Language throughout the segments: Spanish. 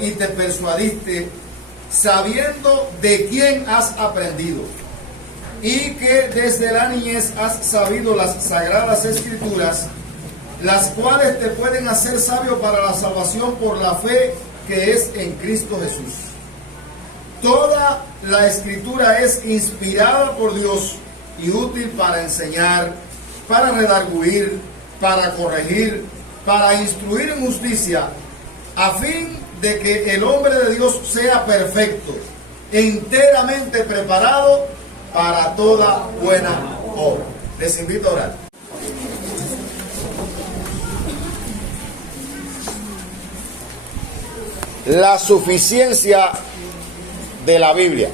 y te persuadiste, sabiendo de quién has aprendido, y que desde la niñez has sabido las sagradas escrituras, las cuales te pueden hacer sabio para la salvación por la fe que es en Cristo Jesús. Toda la escritura es inspirada por Dios y útil para enseñar, para redarguir, para corregir, para instruir en justicia, a fin de que el hombre de Dios sea perfecto, enteramente preparado para toda buena obra. Les invito a orar. La suficiencia de la Biblia.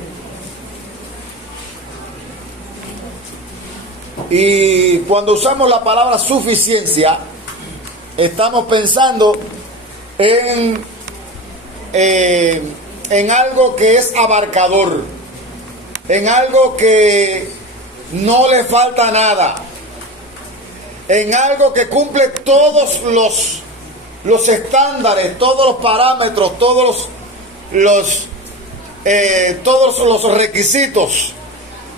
Y cuando usamos la palabra suficiencia, estamos pensando en algo que es abarcador, en algo que no le falta nada, en algo que cumple todos los estándares, todos los parámetros, todos los requisitos,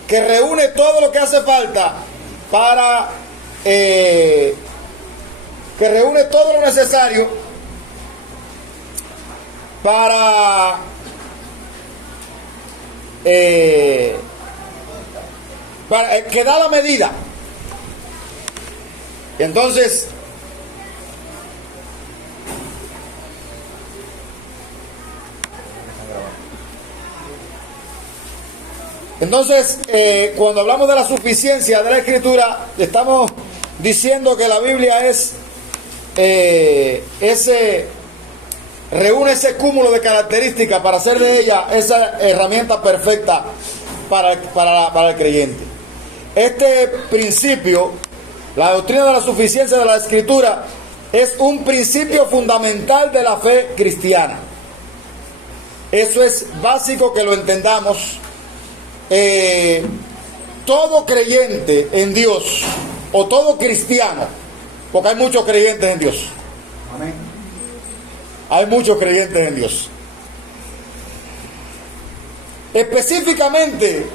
que reúne todo lo que hace falta para que reúne todo lo necesario para que da la medida. Entonces, cuando hablamos de la suficiencia de la Escritura, estamos diciendo que la Biblia reúne ese cúmulo de características para hacer de ella esa herramienta perfecta para el creyente. Este principio, la doctrina de la suficiencia de la Escritura, es un principio fundamental de la fe cristiana. Eso es básico que lo entendamos. Todo creyente en Dios, o todo cristiano, porque hay muchos creyentes en Dios. Amén. Hay muchos creyentes en Dios. Específicamente,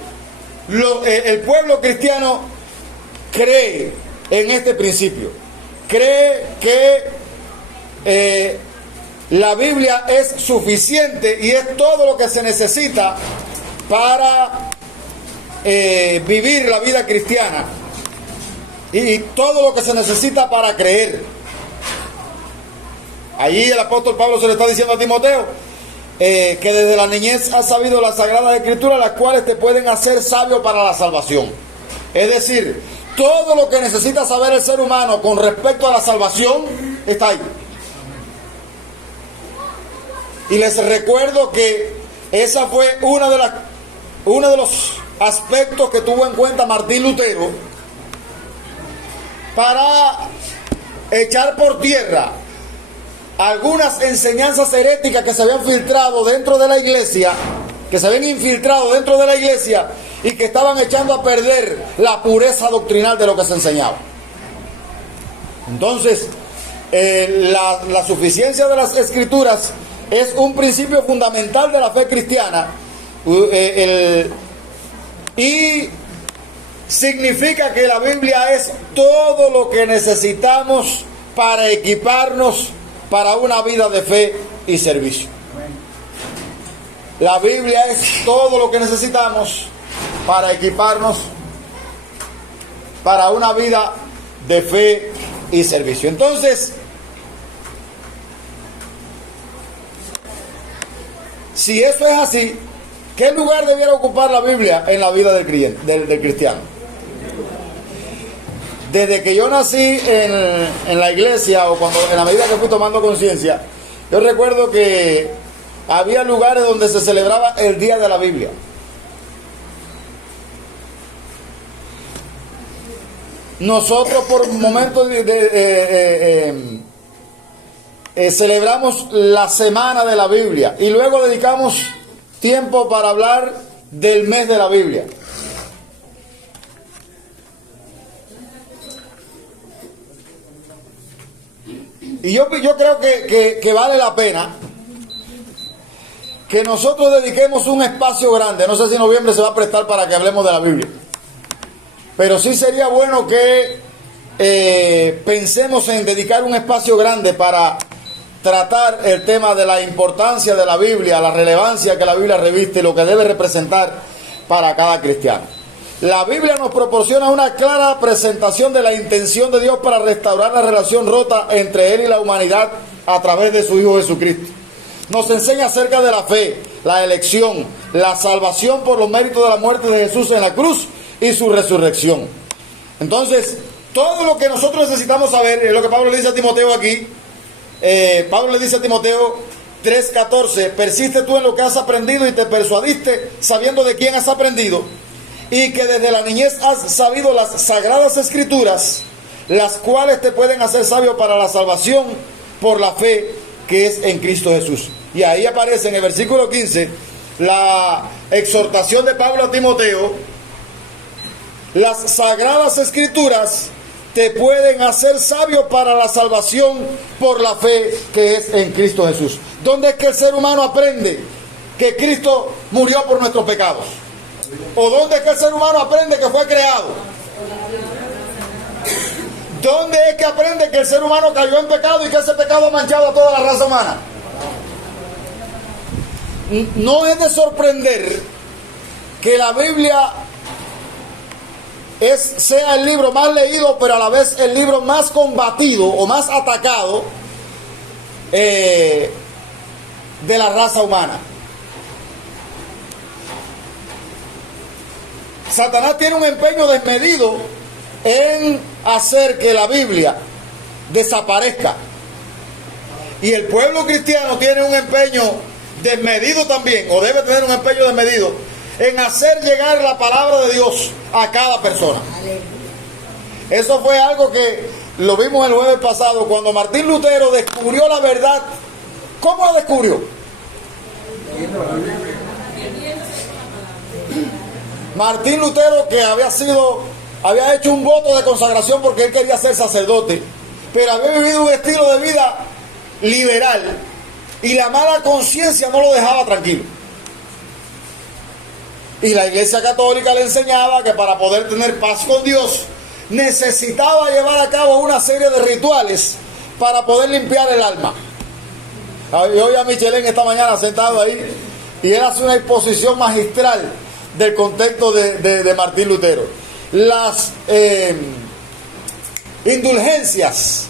el pueblo cristiano cree en este principio. Cree que la Biblia es suficiente y es todo lo que se necesita para vivir la vida cristiana, y todo lo que se necesita para creer. Allí el apóstol Pablo se le está diciendo a Timoteo que desde la niñez has sabido las sagradas escrituras, las cuales te pueden hacer sabio para la salvación. Es decir, todo lo que necesita saber el ser humano con respecto a la salvación está ahí. Y les recuerdo que esa fue uno de los aspectos que tuvo en cuenta Martín Lutero para echar por tierra algunas enseñanzas heréticas que se habían filtrado dentro de la iglesia, y que estaban echando a perder la pureza doctrinal de lo que se enseñaba. Entonces, la suficiencia de las Escrituras es un principio fundamental de la fe cristiana, y significa que la Biblia es todo lo que necesitamos para equiparnos para una vida de fe y servicio. La Biblia es todo lo que necesitamos para equiparnos para una vida de fe y servicio. Entonces, si eso es así, ¿qué lugar debiera ocupar la Biblia en la vida del cristiano? Desde que yo nací en la iglesia, o en la medida que fui tomando conciencia, yo recuerdo que había lugares donde se celebraba el Día de la Biblia. Nosotros por momentos celebramos la Semana de la Biblia y luego dedicamos tiempo para hablar del mes de la Biblia. Y yo creo que vale la pena que nosotros dediquemos un espacio grande. No sé si en noviembre se va a prestar para que hablemos de la Biblia, pero sí sería bueno que pensemos en dedicar un espacio grande para tratar el tema de la importancia de la Biblia, la relevancia que la Biblia reviste y lo que debe representar para cada cristiano. La Biblia nos proporciona una clara presentación de la intención de Dios para restaurar la relación rota entre Él y la humanidad a través de su Hijo Jesucristo. Nos enseña acerca de la fe, la elección, la salvación por los méritos de la muerte de Jesús en la cruz y su resurrección. Entonces, todo lo que nosotros necesitamos saber es lo que Pablo le dice a Timoteo aquí. Pablo le dice a Timoteo 3:14: persiste tú en lo que has aprendido y te persuadiste sabiendo de quién has aprendido, y que desde la niñez has sabido las sagradas escrituras, las cuales te pueden hacer sabio para la salvación por la fe que es en Cristo Jesús. Y ahí aparece en el versículo 15 la exhortación de Pablo a Timoteo: las sagradas escrituras te pueden hacer sabio para la salvación por la fe que es en Cristo Jesús. ¿Dónde es que el ser humano aprende que Cristo murió por nuestros pecados? ¿O dónde es que el ser humano aprende que fue creado? ¿Dónde es que aprende que el ser humano cayó en pecado y que ese pecado ha manchado a toda la raza humana? No es de sorprender que la Biblia sea el libro más leído, pero a la vez el libro más combatido o más atacado de la raza humana. Satanás tiene un empeño desmedido en hacer que la Biblia desaparezca. Y el pueblo cristiano tiene un empeño desmedido también, o debe tener un empeño desmedido, en hacer llegar la palabra de Dios a cada persona. Eso fue algo que lo vimos el jueves pasado, cuando Martín Lutero descubrió la verdad. ¿Cómo la descubrió? Martín Lutero, que había hecho un voto de consagración porque él quería ser sacerdote, pero había vivido un estilo de vida liberal y la mala conciencia no lo dejaba tranquilo. Y la Iglesia Católica le enseñaba que para poder tener paz con Dios necesitaba llevar a cabo una serie de rituales para poder limpiar el alma. Y hoy a Michelén esta mañana sentado ahí, y él hace una exposición magistral del contexto de Martín Lutero. Las indulgencias.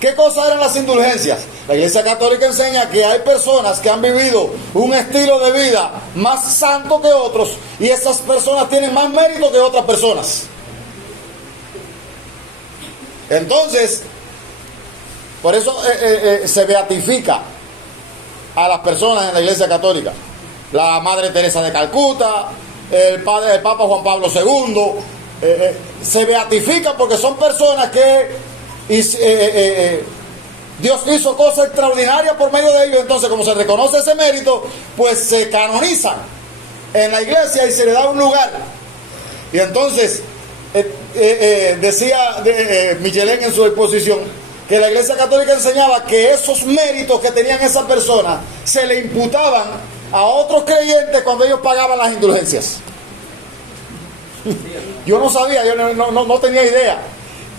¿Qué cosas eran las indulgencias? La Iglesia Católica enseña que hay personas que han vivido un estilo de vida más santo que otros, y esas personas tienen más mérito que otras personas. Entonces, por eso se beatifica a las personas en la Iglesia Católica. La Madre Teresa de Calcuta, el Papa Juan Pablo II, se beatifican porque son personas que Dios hizo cosas extraordinarias por medio de ellos. Entonces, como se reconoce ese mérito, pues se canonizan en la iglesia y se le da un lugar. Y entonces decía Michelén en su exposición que la Iglesia Católica enseñaba que esos méritos que tenían esas personas se le imputaban a otros creyentes cuando ellos pagaban las indulgencias. Yo no sabía, yo no tenía idea,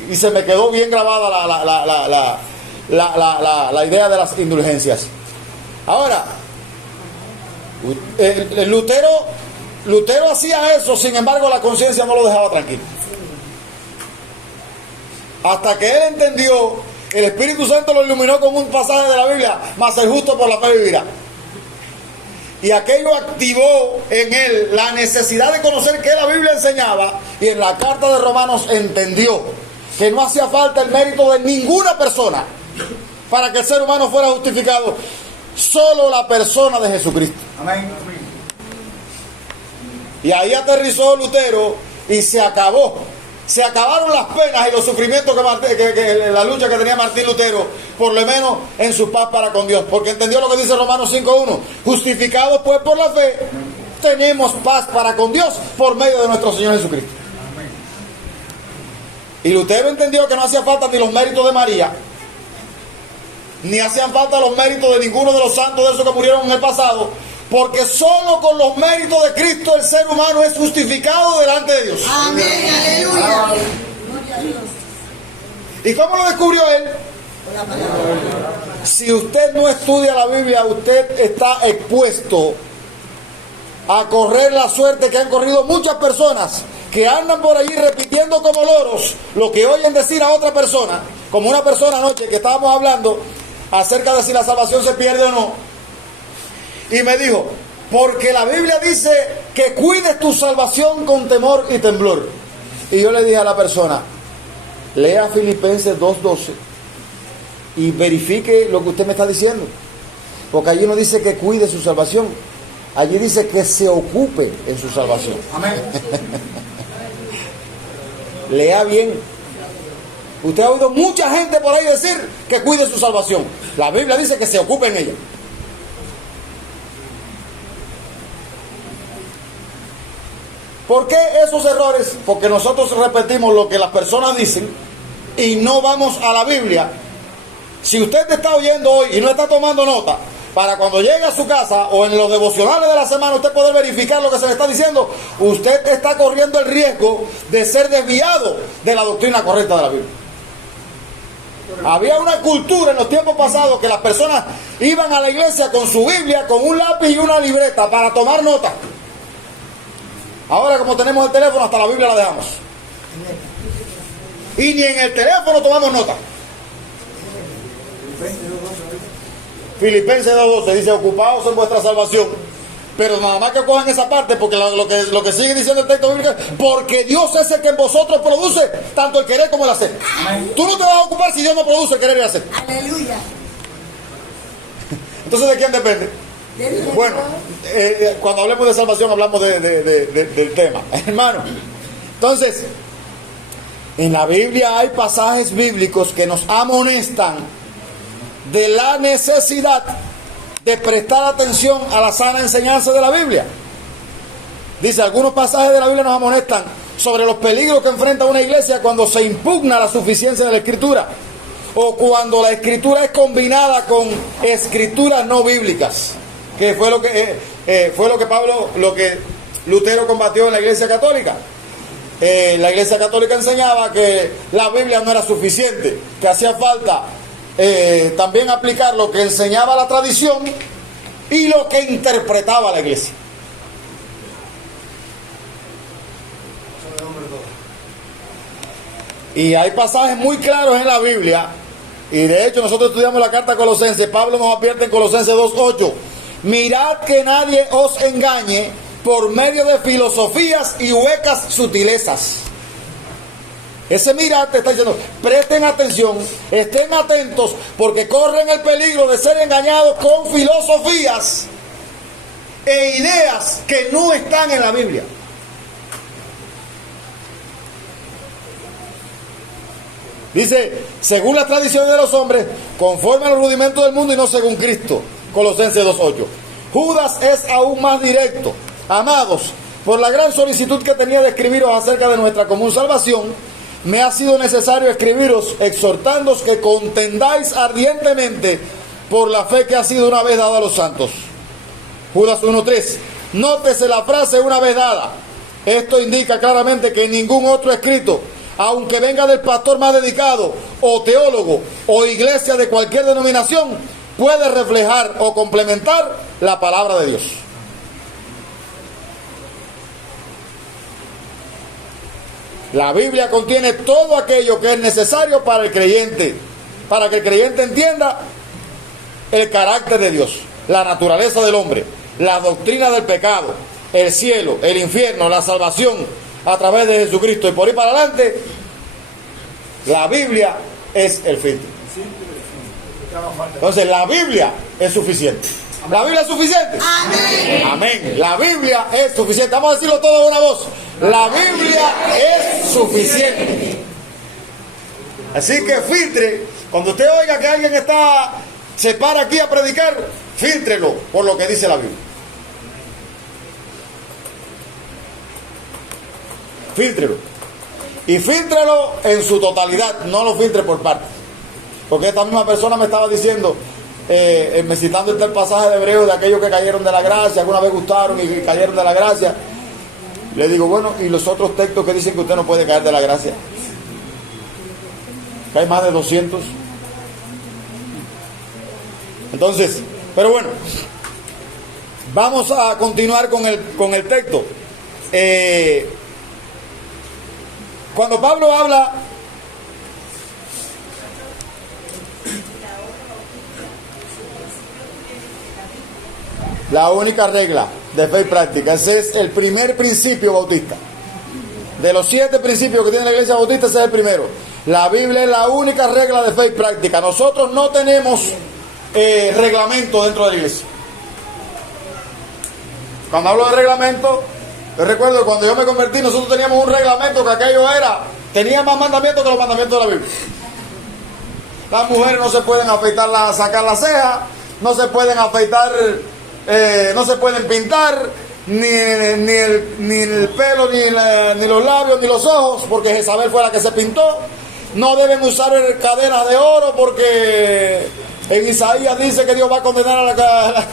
y se me quedó bien grabada la idea de las indulgencias. Ahora, Lutero hacía eso, sin embargo la conciencia no lo dejaba tranquilo. Hasta que él entendió, el Espíritu Santo lo iluminó con un pasaje de la Biblia: mas el justo por la fe vivirá. Y aquello activó en él la necesidad de conocer qué la Biblia enseñaba, y en la carta de Romanos entendió que no hacía falta el mérito de ninguna persona para que el ser humano fuera justificado, solo la persona de Jesucristo. Amén. Y ahí aterrizó Lutero y se acabaron las penas y los sufrimientos que la lucha que tenía Martín Lutero, por lo menos en su paz para con Dios, porque entendió lo que dice Romanos 5:1: justificados pues por la fe, tenemos paz para con Dios por medio de nuestro Señor Jesucristo. Y Lutero entendió que no hacía falta ni los méritos de María, ni hacían falta los méritos de ninguno de los santos de esos que murieron en el pasado, porque solo con los méritos de Cristo el ser humano es justificado delante de Dios. Amén, aleluya. ¿Y cómo lo descubrió él? Si usted no estudia la Biblia, usted está expuesto a correr la suerte que han corrido muchas personas que andan por allí repitiendo como loros lo que oyen decir a otra persona, como una persona anoche que estábamos hablando acerca de si la salvación se pierde o no, y me dijo, porque la Biblia dice que cuides tu salvación con temor y temblor. Y yo le dije a la persona, lea Filipenses 2:12 y verifique lo que usted me está diciendo, porque allí no dice que cuide su salvación, allí dice que se ocupe en su salvación. Amén. Lea bien. Usted ha oído mucha gente por ahí decir que cuide su salvación. La Biblia dice que se ocupe en ella. ¿Por qué esos errores? Porque nosotros repetimos lo que las personas dicen y no vamos a la Biblia. Si usted te está oyendo hoy y no está tomando nota, para cuando llegue a su casa o en los devocionales de la semana usted poder verificar lo que se le está diciendo, usted está corriendo el riesgo de ser desviado de la doctrina correcta de la Biblia. Había una cultura en los tiempos pasados que las personas iban a la iglesia con su Biblia, con un lápiz y una libreta para tomar nota. Ahora, como tenemos el teléfono, hasta la Biblia la dejamos. Y ni en el teléfono tomamos nota. Filipenses 2:12 dice, ocupaos en vuestra salvación. Pero nada más que cojan esa parte, porque lo que sigue diciendo el texto bíblico es, porque Dios es el que en vosotros produce tanto el querer como el hacer. Amén. Tú no te vas a ocupar si Dios no produce el querer y el hacer. Aleluya. Entonces, ¿de quién depende? Bueno, cuando hablemos de salvación hablamos del tema, hermano. Entonces, en la Biblia hay pasajes bíblicos que nos amonestan de la necesidad de prestar atención a la sana enseñanza de la Biblia. Dice, algunos pasajes de la Biblia nos amonestan sobre los peligros que enfrenta una iglesia cuando se impugna la suficiencia de la Escritura o cuando la Escritura es combinada con escrituras no bíblicas, que fue lo que Lutero combatió en la Iglesia Católica. La Iglesia Católica enseñaba que la Biblia no era suficiente, que hacía falta también aplicar lo que enseñaba la tradición y lo que interpretaba la iglesia. Y hay pasajes muy claros en la Biblia, y de hecho nosotros estudiamos la carta a Colosenses. Pablo nos advierte en Colosenses 2:8, mirad que nadie os engañe por medio de filosofías y huecas sutilezas. Ese mirad te está diciendo, presten atención, estén atentos, porque corren el peligro de ser engañados con filosofías e ideas que no están en la Biblia. Dice, según las tradiciones de los hombres, conforme a los rudimentos del mundo y no según Cristo. Colosenses 2:8. Judas es aún más directo. Amados, por la gran solicitud que tenía de escribiros acerca de nuestra común salvación, me ha sido necesario escribiros exhortándoos que contendáis ardientemente por la fe que ha sido una vez dada a los santos. Judas 1:3. Nótese la frase una vez dada. Esto indica claramente que ningún otro escrito, aunque venga del pastor más dedicado, o teólogo, o iglesia de cualquier denominación, puede reflejar o complementar la palabra de Dios. La Biblia contiene todo aquello que es necesario para el creyente, para que el creyente entienda el carácter de Dios, la naturaleza del hombre, la doctrina del pecado, el cielo, el infierno, la salvación a través de Jesucristo. Y por ahí para adelante, la Biblia es el filtro. Entonces, la Biblia es suficiente. ¿La Biblia es suficiente? Amén. Amén. La Biblia es suficiente. Vamos a decirlo todo de una voz. La Biblia es suficiente. Así que filtre. Cuando usted oiga que alguien se para aquí a predicar, fíltrelo por lo que dice la Biblia. Fíltrelo. Y fíltrelo en su totalidad. No lo filtre por partes. Porque esta misma persona me estaba diciendo, me citando el pasaje de Hebreos de aquellos que cayeron de la gracia, alguna vez gustaron y cayeron de la gracia. Le digo, bueno, ¿y los otros textos que dicen que usted no puede caer de la gracia? Que hay más de 200. Entonces, pero bueno, vamos a continuar con el texto. Cuando Pablo habla la única regla de fe y práctica, ese es el primer principio bautista. De los 7 principios que tiene la iglesia bautista, ese es el primero. La Biblia es la única regla de fe y práctica. Nosotros no tenemos reglamento dentro de la iglesia. Cuando hablo de reglamento, yo recuerdo que cuando yo me convertí, nosotros teníamos un reglamento que aquello tenía más mandamientos que los mandamientos de la Biblia. Las mujeres no se pueden afeitar, sacar la ceja, no se pueden afeitar, no se pueden pintar, ni el pelo, ni los labios, ni los ojos, porque Jezabel fue la que se pintó. No deben usar cadenas de oro, porque en Isaías dice que Dios va a condenar a la...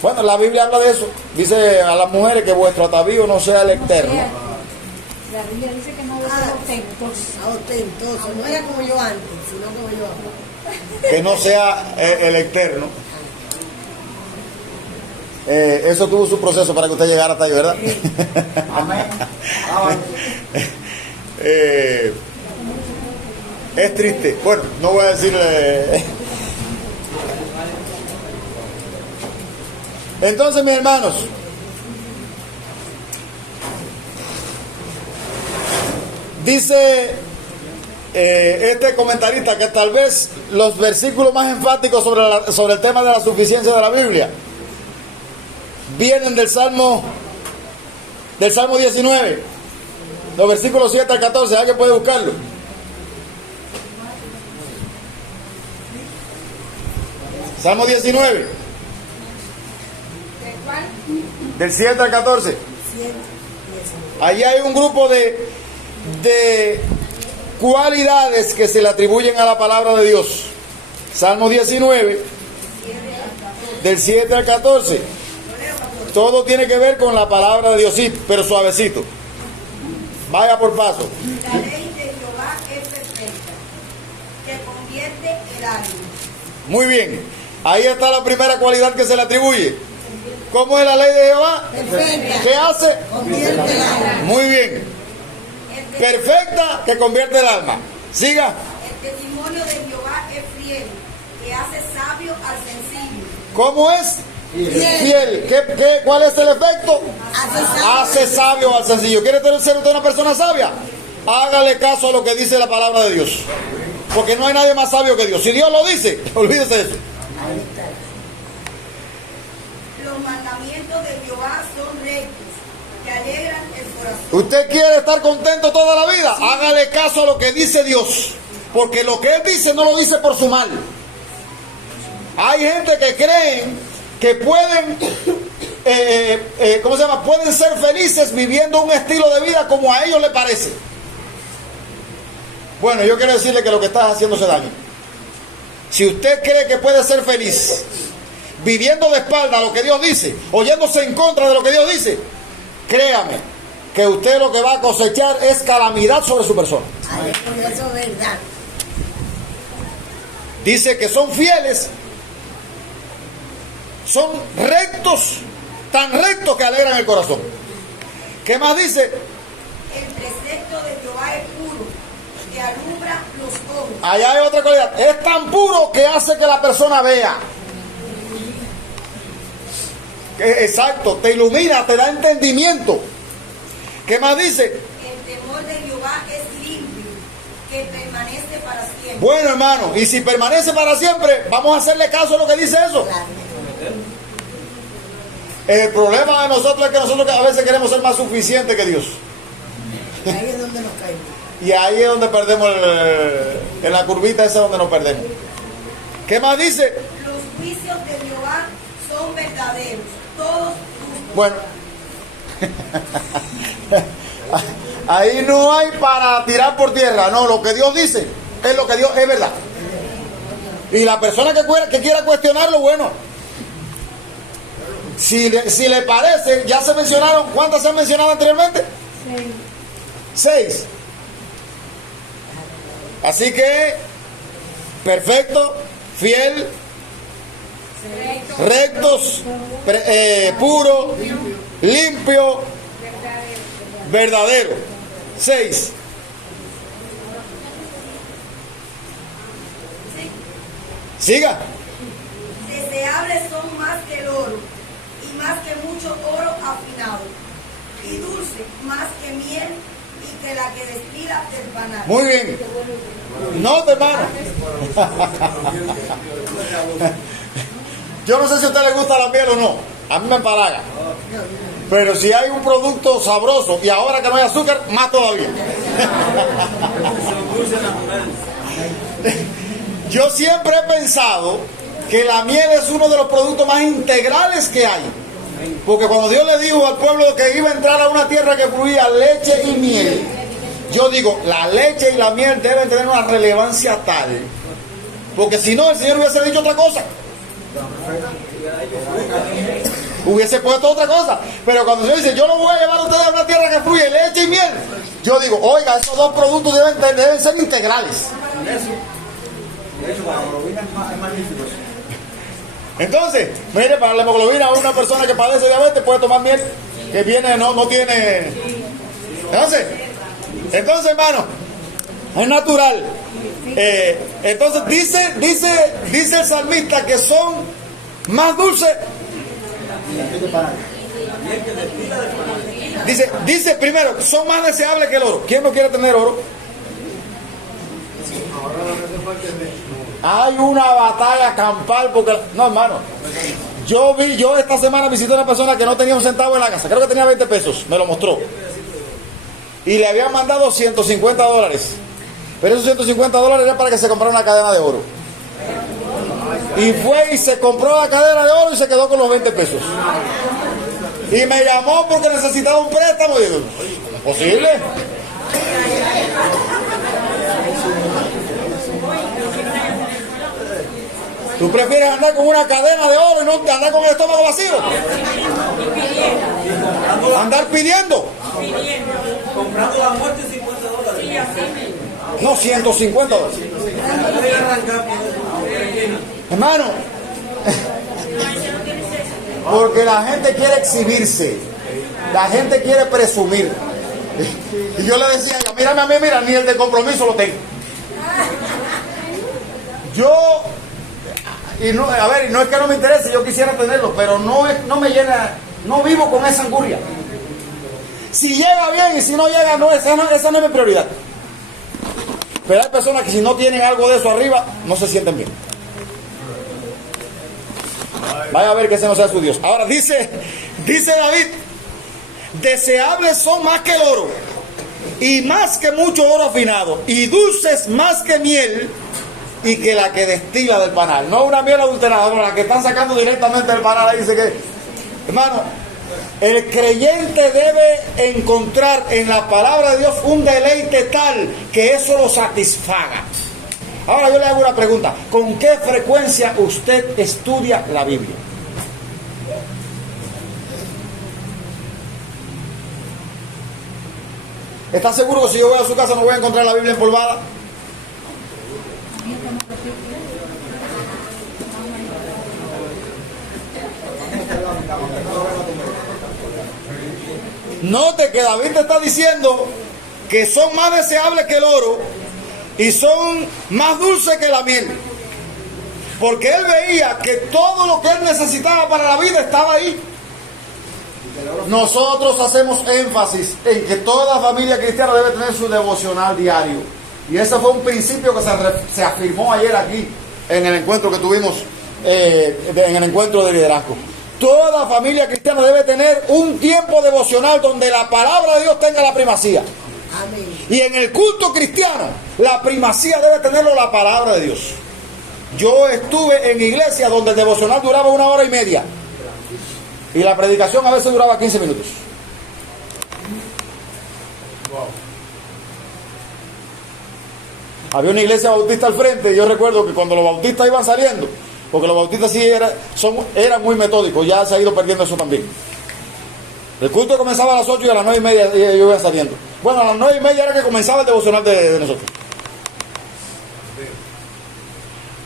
Bueno, la Biblia habla de eso. Dice a las mujeres que vuestro atavío no sea el externo. La Biblia dice que no debe ser ostentoso. No era como yo antes, sino como yo ahora. Que no sea el externo. Eso tuvo su proceso para que usted llegara hasta ahí, ¿verdad? Amén. Es triste. Bueno, no voy a decirle. Entonces, mis hermanos, dice este comentarista que tal vez los versículos más enfáticos sobre el tema de la suficiencia de la Biblia vienen del Salmo 19, los versículos 7 al 14. ¿Alguien puede buscarlo? Salmo 19, del 7 al 14. Allí hay un grupo de cualidades que se le atribuyen a la palabra de Dios. Salmo 19, del 7 al 14. Todo tiene que ver con la palabra de Dios, sí, pero suavecito. Vaya por paso. La ley de Jehová es perfecta, que convierte el alma. Muy bien. Ahí está la primera cualidad que se le atribuye. ¿Cómo es la ley de Jehová? Perfecta. ¿Qué hace? Convierte el alma. Muy bien. Perfecta, que convierte el alma. Siga. El testimonio de Jehová es fiel, que hace sabio al sencillo. ¿Cómo es? Fiel. ¿Cuál es el efecto? Hace sabio al sencillo. ¿Quiere ser usted una persona sabia? Hágale caso a lo que dice la palabra de Dios. Porque no hay nadie más sabio que Dios. Si Dios lo dice, olvídese de eso. Los mandamientos de Jehová son rectos, que alegran el corazón. ¿Usted quiere estar contento toda la vida? Sí. Hágale caso a lo que dice Dios. Porque lo que Él dice no lo dice por su mal. Hay gente que creen que pueden, pueden ser felices viviendo un estilo de vida como a ellos les parece. Bueno, yo quiero decirle que lo que está haciendo se daña. Si usted cree que puede ser feliz viviendo de espalda a lo que Dios dice, oyéndose en contra de lo que Dios dice, créame que usted lo que va a cosechar es calamidad sobre su persona. Ay, eso es verdad. Dice que son fieles, son rectos, tan rectos que alegran el corazón. ¿Qué más dice? El precepto de Jehová es puro, que alumbra los ojos. Allá hay otra cualidad. Es tan puro que hace que la persona vea. Exacto, te ilumina, te da entendimiento. ¿Qué más dice? El temor de Jehová es limpio, que permanece para siempre. Bueno, hermano, y si permanece para siempre, vamos a hacerle caso a lo que dice eso. El problema de nosotros es que nosotros a veces queremos ser más suficientes que Dios. Ahí es donde nos caemos. Y ahí es donde perdemos, en la curvita esa es donde nos perdemos. ¿Qué más dice? Los juicios de Jehová son verdaderos, todos justos. Bueno, Ahí no hay para tirar por tierra. No, lo que Dios dice es lo que Dios es verdad. Y la persona que quiera cuestionarlo, bueno, si le parece, ya se mencionaron, ¿cuántas se han mencionado anteriormente? 6. Así que, perfecto, fiel, rectos, puro, limpio, verdadero. 6. Siga. Deseables son más que el oro, y más que mucho oro afinado, y dulce más que miel, y que la que destila del panal. Muy bien. No, hermano. Yo no sé si a usted le gusta la miel o no. A mí me empalaga. Pero si hay un producto sabroso y ahora que no hay azúcar, más todavía. Yo siempre he pensado que la miel es uno de los productos más integrales que hay. Porque cuando Dios le dijo al pueblo que iba a entrar a una tierra que fluía leche y miel, yo digo, la leche y la miel deben tener una relevancia tal. Porque si no, el Señor hubiese dicho otra cosa. Hubiese puesto otra cosa. Pero cuando se dice, yo lo voy a llevar a ustedes a una tierra que fluye leche y miel, yo digo, oiga, esos dos productos deben ser integrales. De hecho, para la hemoglobina es magnífico. Entonces, mire, para la hemoglobina, una persona que padece diabetes puede tomar miel que viene, no tiene. Entonces, hermano, es natural. Entonces dice el salmista que son más dulces. Dice primero, son más deseables que el oro. ¿Quién no quiere tener oro? Hay una batalla campal porque... No, hermano. Yo esta semana visité a una persona que no tenía un centavo en la casa. Creo que tenía 20 pesos. Me lo mostró. Y le habían mandado $150. Pero esos $150 era para que se comprara una cadena de oro. Y fue y se compró la cadena de oro y se quedó con los 20 pesos. Y me llamó porque necesitaba un préstamo. Y digo, ¿posible? ¿Tú prefieres andar con una cadena de oro y no andar con el estómago vacío? Andar pidiendo. Comprando la muerte $50. No, $150. Hermano, porque la gente quiere exhibirse, la gente quiere presumir. Y yo le decía, mírame a mí, mira, ni el de compromiso lo tengo. Y no es que no me interese, yo quisiera tenerlo, pero no me llena, no vivo con esa angurria. Si llega bien y si no llega, esa no es mi prioridad. Pero hay personas que si no tienen algo de eso arriba, no se sienten bien. Vaya a ver que ese no sea su Dios. Ahora dice David, deseables son más que el oro, y más que mucho oro afinado, y dulces más que miel, y que la que destila del panal. No una miel adulterada, no, la que están sacando directamente del panal. Ahí dice que, hermano, el creyente debe encontrar en la palabra de Dios un deleite tal que eso lo satisfaga. Ahora yo le hago una pregunta. ¿Con qué frecuencia usted estudia la Biblia? ¿Está seguro que si yo voy a su casa no voy a encontrar la Biblia empolvada? Note que David te está diciendo que son más deseables que el oro y son más dulces que la miel, porque él veía que todo lo que él necesitaba para la vida estaba ahí. Nosotros hacemos énfasis en que toda familia cristiana debe tener su devocional diario, y ese fue un principio que se afirmó ayer aquí en el encuentro que tuvimos, en el encuentro de liderazgo. Toda familia cristiana debe tener un tiempo devocional donde la palabra de Dios tenga la primacía. Amén. Y en el culto cristiano, la primacía debe tenerlo la palabra de Dios. Yo estuve en iglesia donde el devocional duraba 1 hora y media. Y la predicación a veces duraba 15 minutos. Había una iglesia bautista al frente y yo recuerdo que cuando los bautistas iban saliendo, porque los bautistas sí eran muy metódicos, ya se ha ido perdiendo eso también. El culto comenzaba a las 8 y a las 9:30 yo iba saliendo. Bueno, a las 9:30 era que comenzaba el devocional de nosotros.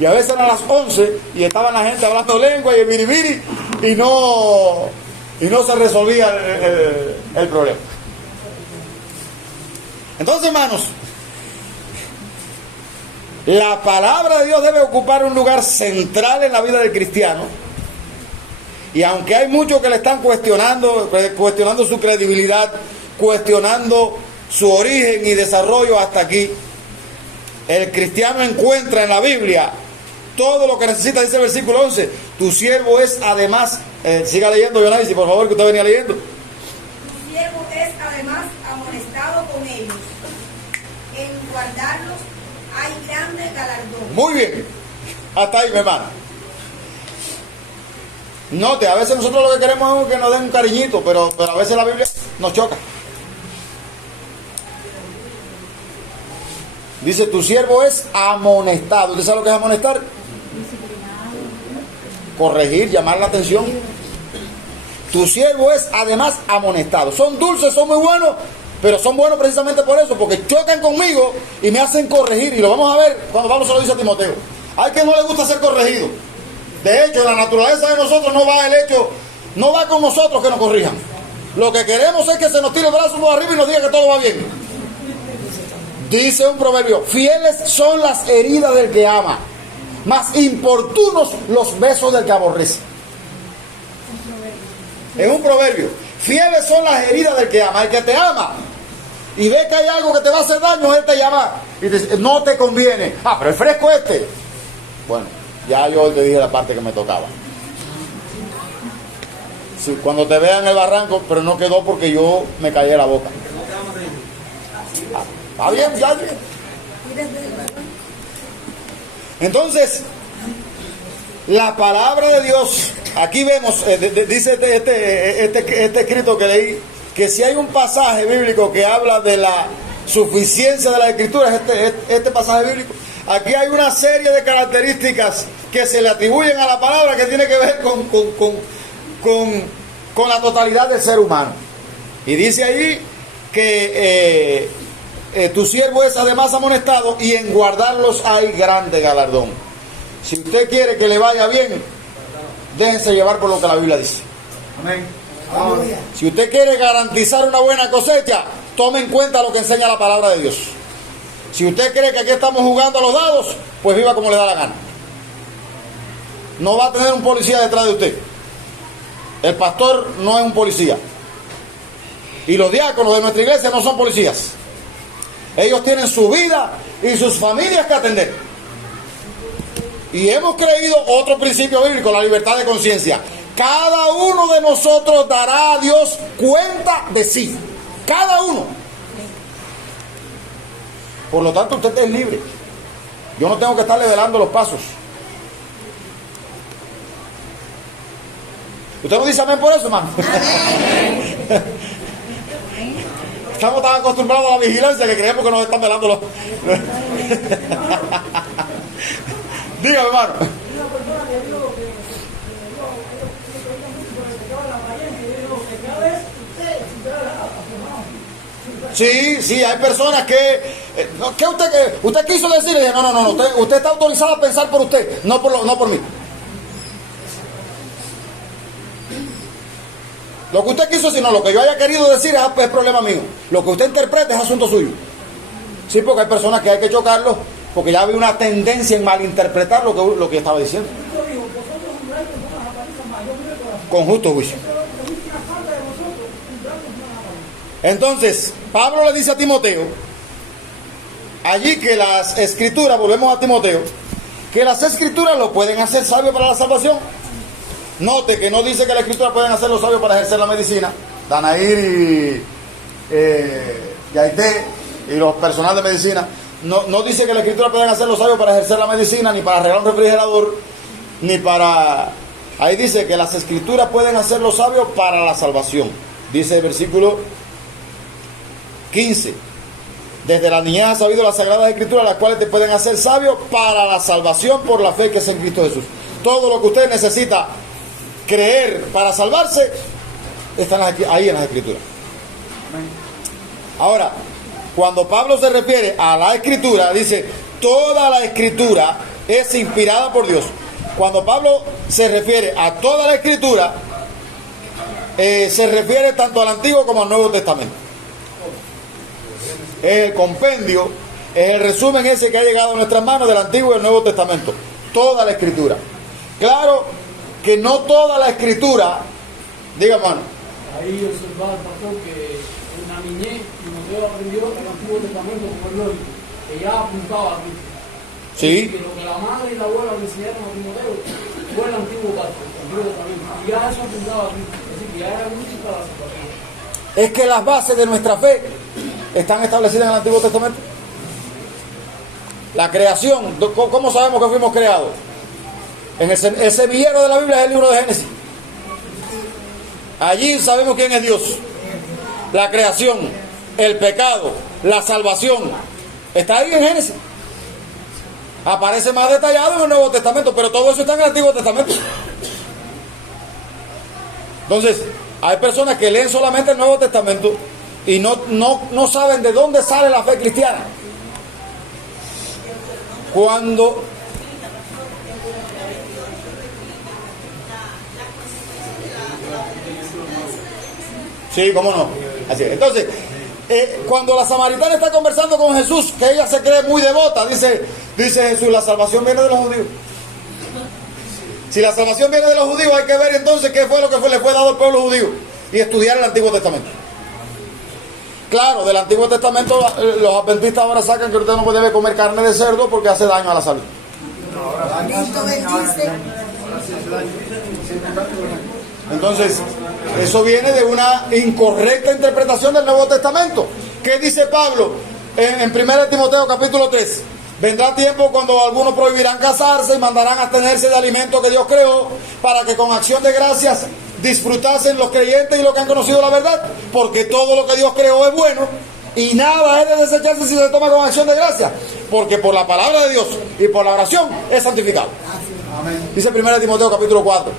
Y a veces eran las 11 y estaban la gente hablando lengua y el biribiri y no se resolvía el problema. Entonces, hermanos, la palabra de Dios debe ocupar un lugar central en la vida del cristiano. Y aunque hay muchos que le están cuestionando su credibilidad, cuestionando su origen y desarrollo hasta aquí, el cristiano encuentra en la Biblia todo lo que necesita. Dice el versículo 11, tu siervo es además, siga leyendo, Yonaisi, por favor, que usted venía leyendo. Tu siervo es además amonestado con ellos. En guardarlos hay grande galardón. Muy bien, hasta ahí, mi hermano. Note, a veces nosotros lo que queremos es que nos den un cariñito, pero a veces la Biblia nos choca. Dice, tu siervo es amonestado. ¿Usted sabe lo que es amonestar? Corregir, llamar la atención. Tu siervo es además amonestado. Son dulces, son muy buenos, pero son buenos precisamente por eso, porque chocan conmigo y me hacen corregir. Y lo vamos a ver cuando Pablo se lo dice a Timoteo. Hay que no le gusta ser corregido. De hecho, la naturaleza de nosotros no va con nosotros que nos corrijan. Lo que queremos es que se nos tire el brazo por arriba y nos diga que todo va bien. Dice un proverbio, fieles son las heridas del que ama, mas importunos los besos del que aborrece. Es un proverbio. Fieles son las heridas del que ama. El que te ama y ve que hay algo que te va a hacer daño, él te llama y te dice, no te conviene. Ah, pero es fresco este. Bueno, ya yo te dije la parte que me tocaba. Sí, cuando te vean en el barranco, pero no quedó porque yo me callé la boca. Está bien, ya bien. Entonces, la palabra de Dios, aquí vemos, dice este escrito que leí, que si hay un pasaje bíblico que habla de la suficiencia de las escrituras, este pasaje bíblico, aquí hay una serie de características que se le atribuyen a la palabra que tiene que ver con la totalidad del ser humano. Y dice ahí que tu siervo es además amonestado y en guardarlos hay grande galardón. Si usted quiere que le vaya bien, déjense llevar por lo que la Biblia dice. Amén. Si usted quiere garantizar una buena cosecha, tome en cuenta lo que enseña la palabra de Dios. Si usted cree que aquí estamos jugando a los dados, pues viva como le da la gana. No va a tener un policía detrás de usted. El pastor no es un policía. Y los diáconos de nuestra iglesia no son policías. Ellos tienen su vida y sus familias que atender. Y hemos creído otro principio bíblico, la libertad de conciencia. Cada uno de nosotros dará a Dios cuenta de sí. Cada uno. Por lo tanto, usted es libre. Yo no tengo que estarle velando los pasos. ¿Usted no dice amén por eso, hermano? Estamos tan acostumbrados a la vigilancia que creemos que nos están velando los... Dígame, hermano. Sí, hay personas que... ¿Qué usted quiso decir? Le dije, no, usted está autorizado a pensar por usted, no por mí. Lo que usted quiso decir, no, lo que yo haya querido decir es problema mío. Lo que usted interprete es asunto suyo. Sí, porque hay personas que hay que chocarlos, porque ya había una tendencia en malinterpretar lo que yo estaba diciendo. Con justo juicio. Entonces, Pablo le dice a Timoteo, allí que las escrituras, volvemos a Timoteo, que las escrituras lo pueden hacer sabio para la salvación. Note que no dice que las escrituras pueden hacerlo sabio para ejercer la medicina. Danair y Aité y los personal de medicina. No dice que las escrituras pueden hacerlo sabio para ejercer la medicina, ni para arreglar un refrigerador, ni para... Ahí dice que las escrituras pueden hacerlo sabio para la salvación. Dice el versículo 15. Desde la niñez has sabido las sagradas escrituras, las cuales te pueden hacer sabio para la salvación por la fe que es en Cristo Jesús. Todo lo que usted necesita creer para salvarse está ahí en las escrituras. Ahora, cuando Pablo se refiere a la escritura, dice, toda la escritura es inspirada por Dios. Cuando Pablo se refiere a toda la escritura, se refiere tanto al Antiguo como al Nuevo Testamento. Es el compendio, es el resumen ese que ha llegado a nuestras manos del Antiguo y del Nuevo Testamento. Toda la escritura. Claro que no toda la escritura, diga hermano. Ahí observaba el pastor que en la niñez Timoteo aprendió el Antiguo Testamento como el lógico, que ya apuntaba a Cristo. Sí. Que lo que la madre y la abuela le enseñaron a Timoteo fue el Antiguo Pacto, el Antiguo Testamento. Y ya eso apuntaba a Cristo. Es decir, que ya era útil para la salvación. Es que las bases de nuestra fe están establecidas en el Antiguo Testamento. La creación, ¿cómo sabemos que fuimos creados? En el semillero de la Biblia es el libro de Génesis. Allí sabemos quién es Dios. La creación, el pecado, la salvación, está ahí en Génesis. Aparece más detallado en el Nuevo Testamento, pero todo eso está en el Antiguo Testamento. Entonces, hay personas que leen solamente el Nuevo Testamento y no saben de dónde sale la fe cristiana. Cuando sí, cómo no. Así es. Entonces, cuando la samaritana está conversando con Jesús, que ella se cree muy devota, dice Jesús, la salvación viene de los judíos. Si la salvación viene de los judíos, hay que ver entonces qué fue lo que le fue dado al pueblo judío y estudiar el Antiguo Testamento. Claro, del Antiguo Testamento los adventistas ahora sacan que usted no debe comer carne de cerdo porque hace daño a la salud. Entonces, eso viene de una incorrecta interpretación del Nuevo Testamento. ¿Qué dice Pablo en 1 Timoteo capítulo 3? Vendrá tiempo cuando algunos prohibirán casarse y mandarán abstenerse de alimentos que Dios creó para que con acción de gracias disfrutasen los creyentes y los que han conocido la verdad, porque todo lo que Dios creó es bueno y nada es de desecharse si se toma con acción de gracias, porque por la palabra de Dios y por la oración es santificado. Amén. Dice 1 Timoteo capítulo 4.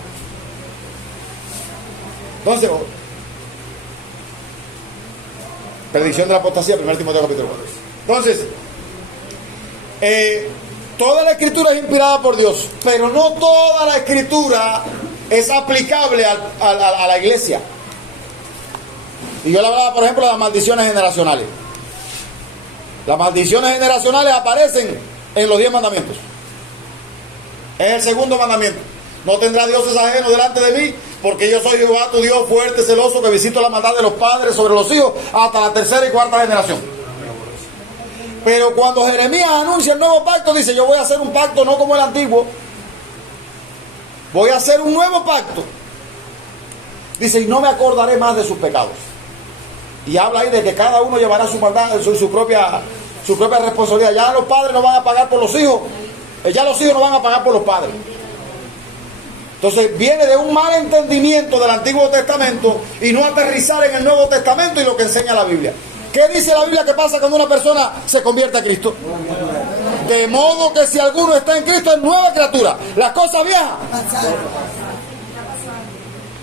Entonces, predicción de la apostasía, 1 Timoteo capítulo 4. Entonces, toda la escritura es inspirada por Dios, pero no toda la escritura es aplicable a la iglesia. Y yo le hablaba, por ejemplo, de las maldiciones generacionales. Las maldiciones generacionales aparecen en los 10 mandamientos. Es el segundo mandamiento. No tendrás dioses ajenos delante de mí, porque yo soy Jehová tu Dios fuerte, celoso, que visito la maldad de los padres sobre los hijos hasta la tercera y cuarta generación. Pero cuando Jeremías anuncia el nuevo pacto, dice, yo voy a hacer un pacto no como el antiguo, voy a hacer un nuevo pacto. Dice, y no me acordaré más de sus pecados. Y habla ahí de que cada uno llevará su maldad, su propia responsabilidad. Ya los padres no van a pagar por los hijos, ya los hijos no van a pagar por los padres. Entonces viene de un mal entendimiento del Antiguo Testamento y no aterrizar en el Nuevo Testamento y lo que enseña la Biblia. ¿Qué dice la Biblia que pasa cuando una persona se convierte a Cristo? De modo que si alguno está en Cristo es nueva criatura. Las cosas viejas.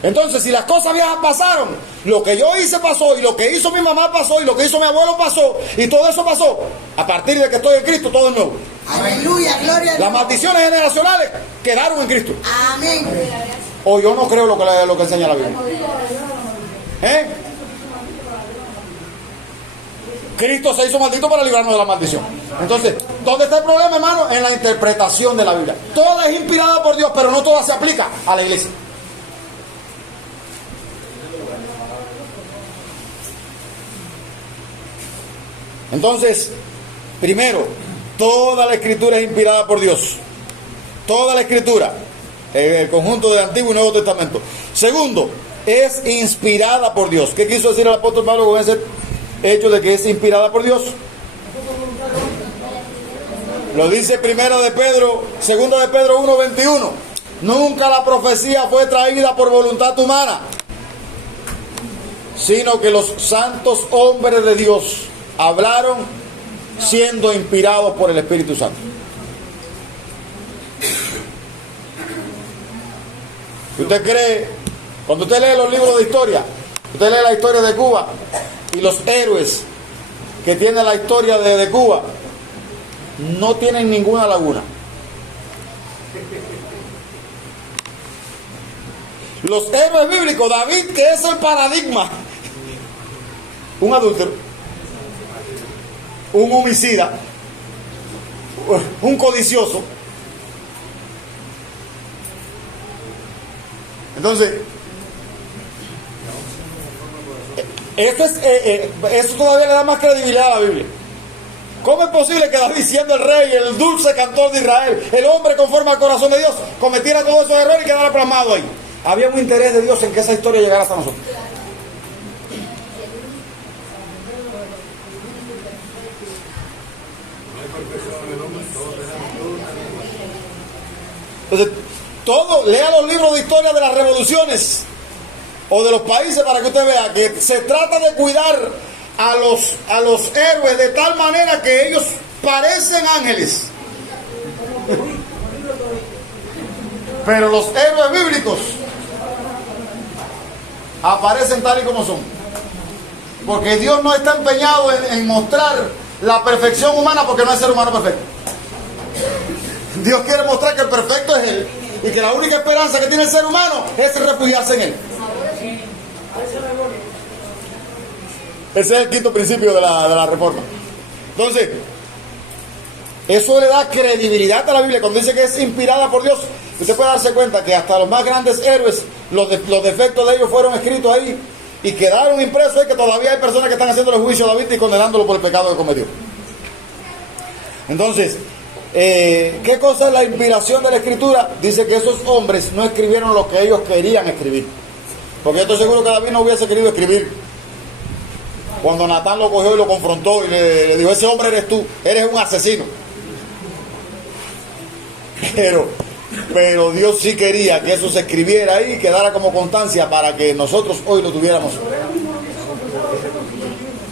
Entonces, si las cosas viejas pasaron, lo que yo hice pasó, y lo que hizo mi mamá pasó, y lo que hizo mi abuelo pasó, y todo eso pasó. A partir de que estoy en Cristo, todo es nuevo. Aleluya, gloria a Dios. Las maldiciones generacionales quedaron en Cristo. Amén. O yo no creo lo que enseña la Biblia. Cristo se hizo maldito para librarnos de la maldición. Entonces, ¿dónde está el problema, hermano? En la interpretación de la Biblia. Toda es inspirada por Dios, pero no toda se aplica a la iglesia. Entonces, primero, toda la escritura es inspirada por Dios. Toda la escritura, el conjunto del Antiguo y Nuevo Testamento. Segundo, es inspirada por Dios. ¿Qué quiso decir el apóstol Pablo con ese hecho de que es inspirada por Dios? Lo dice Segunda de Pedro 1:21. Nunca la profecía fue traída por voluntad humana, sino que los santos hombres de Dios hablaron siendo inspirados por el Espíritu Santo. ¿Usted cree, cuando usted lee los libros de historia, usted lee la historia de Cuba y los héroes que tiene la historia de Cuba, no tienen ninguna laguna? Los héroes bíblicos, David, que es el paradigma, un adúltero, un homicida, un codicioso. Entonces, eso todavía le da más credibilidad a la Biblia. ¿Cómo es posible que David, siendo el rey, el dulce cantor de Israel, el hombre conforme al corazón de Dios, cometiera todos esos errores y quedara plasmado ahí? Había un interés de Dios en que esa historia llegara hasta nosotros. Entonces, lea los libros de historia de las revoluciones o de los países para que usted vea que se trata de cuidar a los héroes de tal manera que ellos parecen ángeles. Pero los héroes bíblicos aparecen tal y como son. Porque Dios no está empeñado en mostrar la perfección humana, porque no hay ser humano perfecto. Dios quiere mostrar que el perfecto es Él y que la única esperanza que tiene el ser humano es refugiarse en Él. Ese es el quinto principio de la reforma. Entonces, eso le da credibilidad a la Biblia. Cuando dice que es inspirada por Dios, usted puede darse cuenta que hasta los más grandes héroes, los defectos de ellos fueron escritos ahí y quedaron impresos ahí, que todavía hay personas que están haciendo el juicio a David y condenándolo por el pecado que cometió. Entonces, ¿qué cosa es la inspiración de la Escritura? Dice que esos hombres no escribieron lo que ellos querían escribir. Porque yo estoy seguro que David no hubiese querido escribir cuando Natán lo cogió y lo confrontó y le dijo: ese hombre eres tú, eres un asesino. Pero Dios sí quería que eso se escribiera ahí y quedara como constancia para que nosotros hoy lo tuviéramos.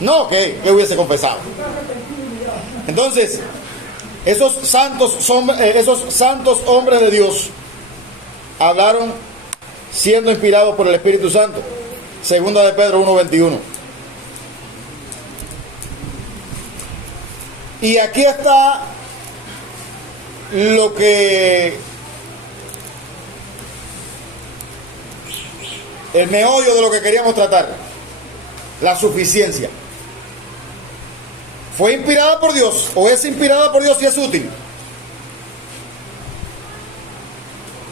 No, que hubiese confesado. Entonces, esos santos hombres de Dios hablaron siendo inspirados por el Espíritu Santo. Segunda de Pedro 1:21. Y aquí está lo que el meollo de lo que queríamos tratar: la suficiencia. ¿Fue inspirada por Dios o es inspirada por Dios y es útil?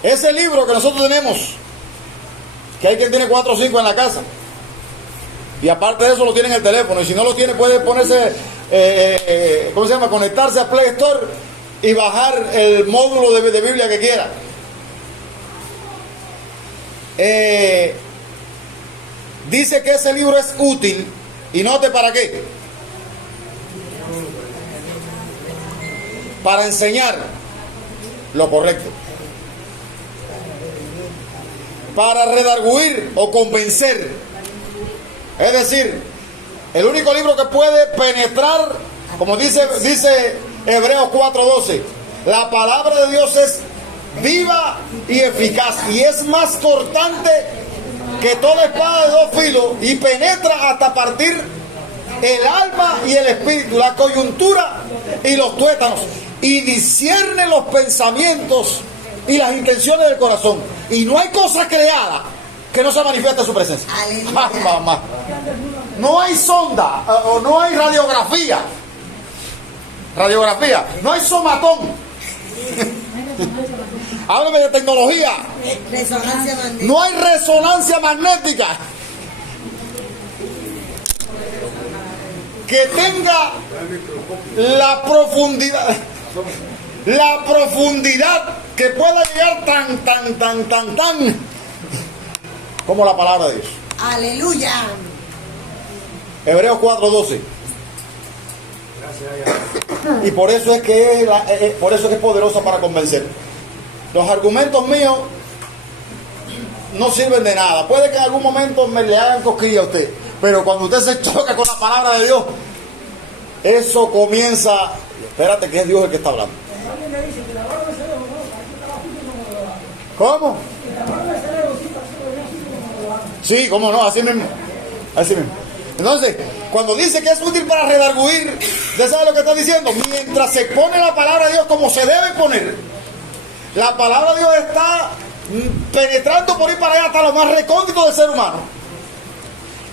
Ese libro que nosotros tenemos, que hay quien tiene 4 o 5 en la casa, y aparte de eso lo tiene en el teléfono, y si no lo tiene puede ponerse, conectarse a Play Store y bajar el módulo de Biblia que quiera. Dice que ese libro es útil, y note para qué: para enseñar lo correcto, para redarguir o convencer. Es decir, el único libro que puede penetrar, como dice Hebreos 4:12, la palabra de Dios es viva y eficaz, y es más cortante que toda espada de 2 filos, y penetra hasta partir el alma y el espíritu, la coyuntura y los tuétanos, y discierne los pensamientos y las intenciones del corazón, y no hay cosa creada que no se manifieste en su presencia. Mamá. No hay sonda, o no hay radiografía, no hay somatón. Háblame de tecnología. No hay resonancia magnética que tenga la profundidad que pueda llegar tan como la palabra de Dios. Aleluya. Hebreos 4:12. Y por eso es que es poderosa para convencer. Los argumentos míos no sirven de nada. Puede que en algún momento me le hagan cosquilla a usted, pero cuando usted se choca con la palabra de Dios, eso comienza. Espérate, que es Dios el que está hablando. ¿Cómo? Sí, cómo no, así mismo. Así mismo. Entonces, cuando dice que es útil para redarguir, ¿ya sabe lo que está diciendo? Mientras se pone la palabra de Dios como se debe poner, la palabra de Dios está penetrando por ahí para allá hasta lo más recóndito del ser humano.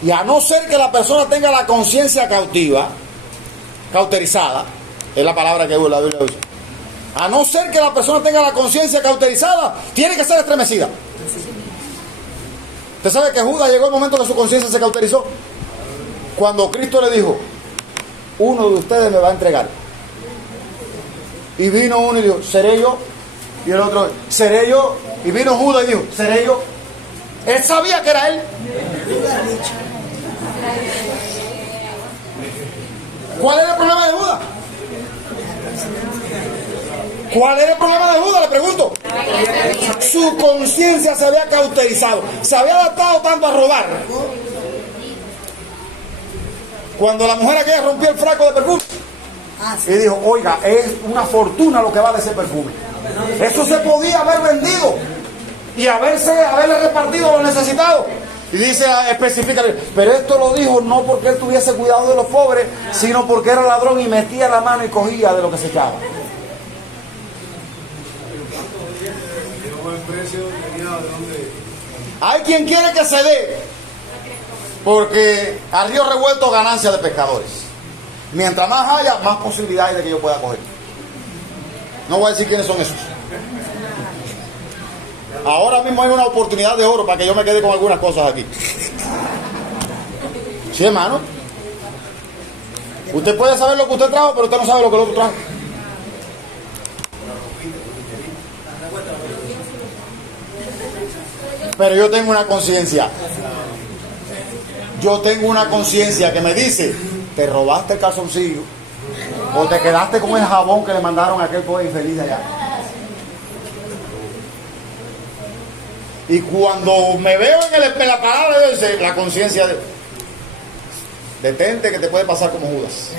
Y a no ser que la persona tenga la conciencia cauterizada, es la palabra que la Biblia usa. A no ser que la persona tenga la conciencia cauterizada, tiene que ser estremecida. ¿Usted sabe que Judas llegó el momento que su conciencia se cauterizó? Cuando Cristo le dijo, uno de ustedes me va a entregar. Y vino uno y dijo, ¿seré yo? Y el otro, ¿seré yo? Y vino Judas y dijo, ¿seré yo? Él sabía que era él. ¿Cuál era el problema de Judas? ¿Cuál era el problema de Judas? Le pregunto. Su conciencia se había cauterizado, se había adaptado tanto a robar. Cuando la mujer aquella rompió el frasco de perfume y dijo, oiga, es una fortuna lo que vale ese perfume. Eso se podía haber vendido y haberle repartido a los necesitados. Y dice, especifica, pero esto lo dijo no porque él tuviese cuidado de los pobres, sino porque era ladrón y metía la mano y cogía de lo que se echaba. Hay quien quiere que se dé, porque a río revuelto ganancia de pescadores. Mientras más haya, más posibilidades de que yo pueda coger. No voy a decir quiénes son esos. Ahora mismo hay una oportunidad de oro para que yo me quede con algunas cosas aquí. Sí, hermano. Usted puede saber lo que usted trajo, pero usted no sabe lo que el otro trajo. Pero yo tengo una conciencia. Yo tengo una conciencia que me dice, te robaste el calzoncillo o te quedaste con el jabón que le mandaron a aquel pobre infeliz de allá. Y cuando me veo en la palabra de Dios, la conciencia de detente que te puede pasar como Judas.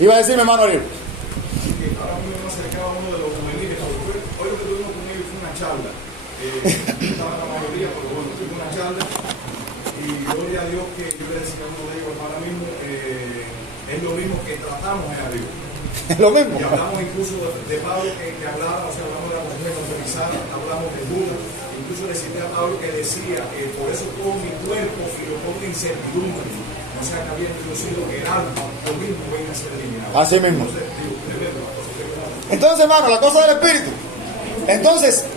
Iba a decir mi hermano Ariel. Ahora mismo me acercaba uno de los juveniles. Hoy lo que tuvimos con ellos fue una charla. Estaba la mayoría, pero bueno, tuvimos una charla. Y gloria a Dios que yo le decía a uno de ellos, ahora mismo es lo mismo que tratamos en arriba. Es lo mismo. Y hablamos incluso de Pablo que hablaba, o sea, hablamos de la mujer autorizada, hablamos de Judas. Incluso le cité a Pablo que decía, por eso todo mi cuerpo y lo pongo en incertidumbre. O sea, que había introducido que el alma, lo mismo venga a ser eliminado. Así mismo. Entonces, hermano, la cosa del espíritu. Entonces,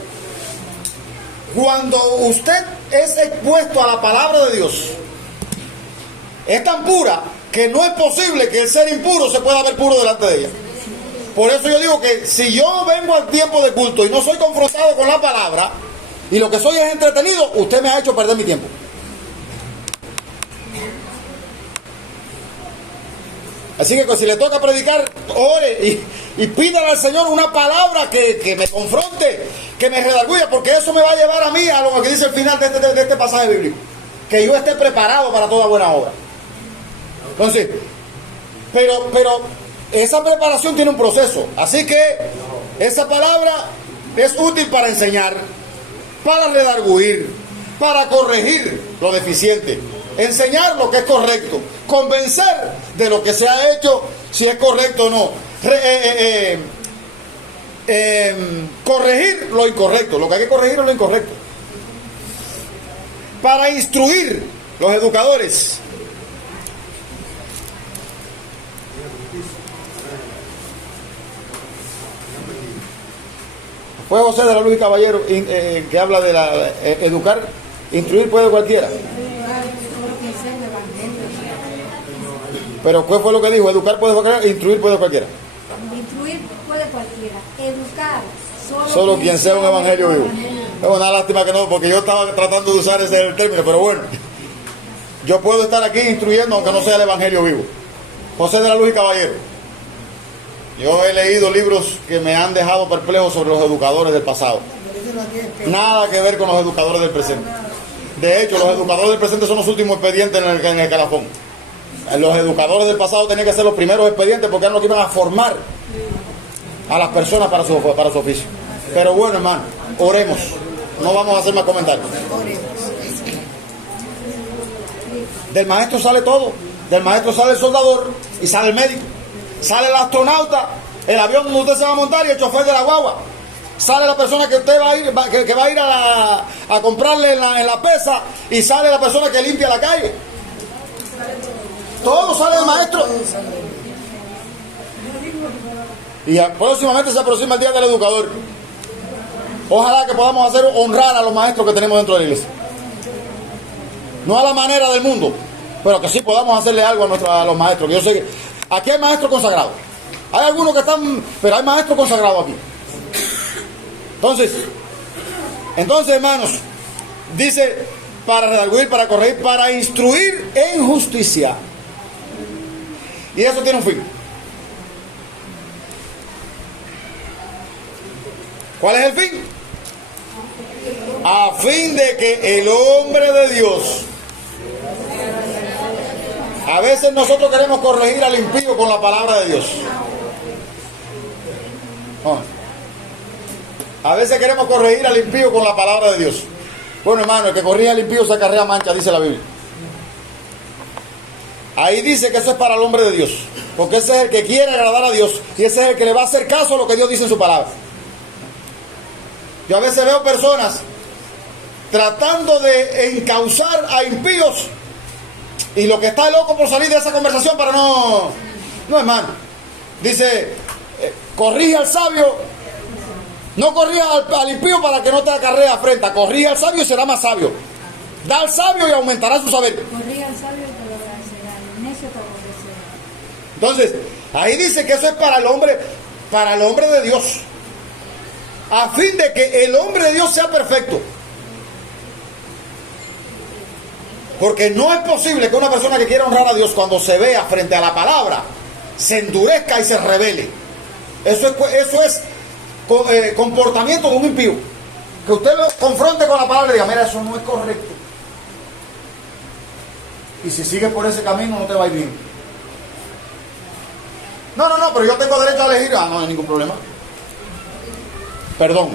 cuando usted es expuesto a la palabra de Dios, es tan pura que no es posible que el ser impuro se pueda ver puro delante de ella. Por eso yo digo que si yo vengo al tiempo de culto y no soy confrontado con la palabra, y lo que soy es entretenido, usted me ha hecho perder mi tiempo. Así que si le toca predicar, ore y pídale al Señor una palabra que me confronte, que me redarguya, porque eso me va a llevar a mí a lo que dice el final de este pasaje bíblico, que yo esté preparado para toda buena obra. Entonces, pero esa preparación tiene un proceso, así que esa palabra es útil para enseñar, para redarguir, para corregir lo deficiente, enseñar lo que es correcto, convencer de lo que se ha hecho, si es correcto o no, corregir lo incorrecto, lo que hay que corregir es lo incorrecto, para instruir los educadores. Fue José de la Luz y Caballero que habla de educar, instruir puede cualquiera. Pero ¿qué fue lo que dijo? Educar puede cualquiera, instruir puede cualquiera. Instruir puede cualquiera, educar solo quien sea un evangelio vivo. Es una lástima que no, porque yo estaba tratando de usar ese término, pero bueno, yo puedo estar aquí instruyendo aunque no sea el evangelio vivo. José de la Luz y Caballero. Yo he leído libros que me han dejado perplejo sobre los educadores del pasado. Nada que ver con los educadores del presente. De hecho, los educadores del presente son los últimos expedientes en el calafón. Los educadores del pasado tenían que ser los primeros expedientes porque eran los que iban a formar a las personas para su oficio. Pero bueno, hermano, oremos. No vamos a hacer más comentarios. Del maestro sale todo. Del maestro sale el soldador y sale el médico. Sale el astronauta, el avión donde usted se va a montar y el chofer de la guagua. Sale la persona que usted va a ir, que va a ir a comprarle en la pesa, y sale la persona que limpia la calle. Todo sale del maestro. Y próximamente se aproxima el día del educador. Ojalá que podamos hacer honrar a los maestros que tenemos dentro de la iglesia. No a la manera del mundo, pero que sí podamos hacerle algo a los maestros. Yo sé que aquí hay maestros consagrados. Hay algunos que están, pero hay maestros consagrados aquí. Entonces, hermanos, dice, para redarguir, para corregir, para instruir en justicia. Y eso tiene un fin. ¿Cuál es el fin? A fin de que el hombre de Dios... A veces nosotros queremos corregir al impío con la palabra de Dios. A veces queremos corregir al impío con la palabra de Dios. Bueno, hermano, el que corrige al impío se acarrea mancha, dice la Biblia. Ahí dice que eso es para el hombre de Dios, porque ese es el que quiere agradar a Dios, y ese es el que le va a hacer caso a lo que Dios dice en su palabra. Yo a veces veo personas tratando de encauzar a impíos, y lo que está loco por salir de esa conversación para no, hermano. Dice, corrige al sabio, no corrija al impío para que no te acarree afrenta. Corrige al sabio y será más sabio. Da al sabio y aumentará su saber. Corrige al sabio y te lo agradecerá, el necio te aborrecerá. Entonces, ahí dice que eso es para el hombre de Dios, a fin de que el hombre de Dios sea perfecto. Porque no es posible que una persona que quiera honrar a Dios, cuando se vea frente a la palabra, se endurezca y se rebele. Eso es comportamiento de un impío. Que usted lo confronte con la palabra y diga, mira, eso no es correcto. Y si sigues por ese camino no te va a ir bien. No, pero yo tengo derecho a elegir. No hay ningún problema. Perdón,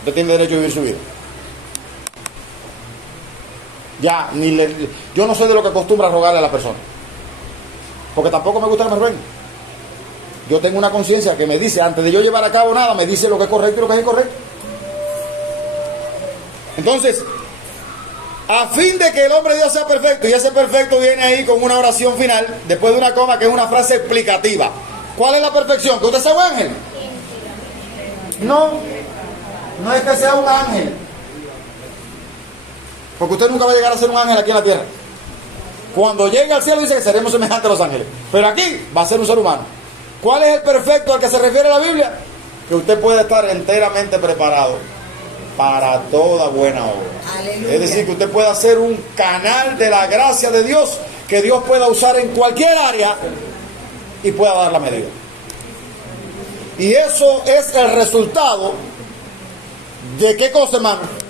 usted tiene derecho a vivir su vida. Ya, yo no soy de lo que acostumbra rogarle a la persona, porque tampoco me gusta que me rueguen. Yo tengo una conciencia que me dice, antes de yo llevar a cabo nada, me dice lo que es correcto y lo que es incorrecto. Entonces, a fin de que el hombre de Dios sea perfecto, y ese perfecto viene ahí con una oración final, después de una coma, que es una frase explicativa. ¿Cuál es la perfección? ¿Que usted sea un ángel? No es que sea un ángel, porque usted nunca va a llegar a ser un ángel aquí en la tierra. Cuando llegue al cielo dice que seremos semejantes a los ángeles, pero aquí va a ser un ser humano. ¿Cuál es el perfecto al que se refiere la Biblia? Que usted puede estar enteramente preparado para toda buena obra. Aleluya. Es decir, que usted pueda ser un canal de la gracia de Dios, que Dios pueda usar en cualquier área y pueda dar la medida. Y eso es el resultado de ¿qué cosa, hermano?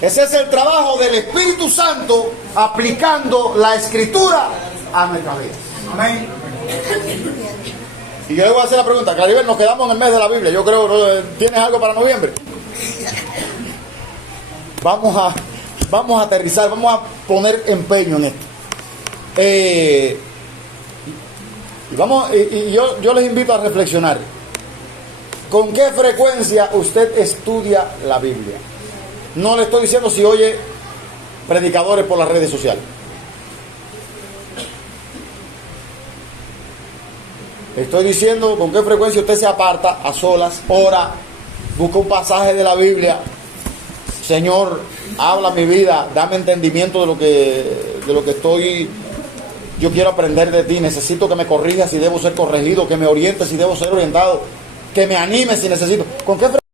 Ese es el trabajo del Espíritu Santo aplicando la Escritura a nuestra vida. Amén. Y yo le voy a hacer la pregunta, Claribel, nos quedamos en el mes de la Biblia. Yo creo, ¿tienes algo para noviembre? Vamos a aterrizar, vamos a poner empeño en esto. Yo les invito a reflexionar. ¿Con qué frecuencia usted estudia la Biblia? No le estoy diciendo si oye predicadores por las redes sociales. Estoy diciendo con qué frecuencia usted se aparta a solas, ora, busca un pasaje de la Biblia. Señor, habla mi vida, dame entendimiento de lo que estoy. Yo quiero aprender de ti, necesito que me corrijas si debo ser corregido, que me orientes si debo ser orientado, que me animes si necesito. ¿Con qué frecuencia?